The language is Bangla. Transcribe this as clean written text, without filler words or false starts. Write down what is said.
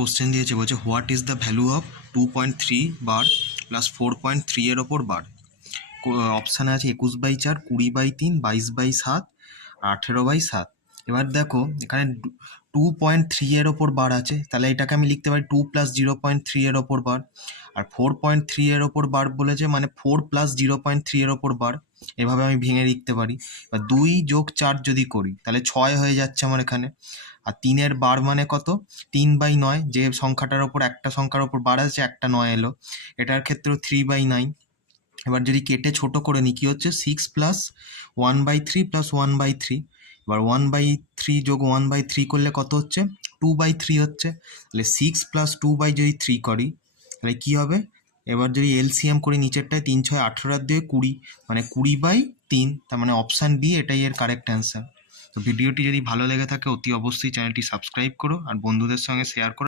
কোশ্চেন দিয়েছে, বলছে what is the value of 2.3 bar plus 4.3 এর ওপর বার। অপশানে আছে 21/4, 20/3, 22/7, 18/7। এবার দেখো এখানে 2.3 এর ওপর বার আছে, তাহলে এটাকে আমি লিখতে পারি 2 + 0.3 এর ওপর বার। আর 4.3 এর ওপর বার বলেছে, মানে 4 + 0.3 এর ওপর বার। এভাবে আমি ভেঙে লিখতে পারি। এবার 2 + 4 যদি করি তাহলে 6 হয়ে যাচ্ছে আমার এখানে। আর 3-এর বার মানে কত? 3/9, যে সংখ্যাটার ওপর একটা সংখ্যার ওপর বার আছে, একটা 9 এলো। এটার ক্ষেত্রেও 3/9। এবার যদি কেটে ছোট করে নিই, কি হচ্ছে 6 + 1/3 + 1/3। এবার 1/3 যোগ 1/3 করলে কত হচ্ছে? 2/3 হচ্ছে। তাহলে 6 + 2/3 করি তাহলে কী হবে? এবার যদি এলসিএম করি নিচেরটায়, 3 × 6 = 18, আর 2 = 20, মানে 20/3। তার মানে অপশান বি এটাই এর কারেক্ট অ্যান্সার। তো ভিডিওটি যদি ভালো লেগে থাকে অতি অবশ্যই চ্যানেলটি সাবস্ক্রাইব করো আর বন্ধুদের সঙ্গে শেয়ার করো।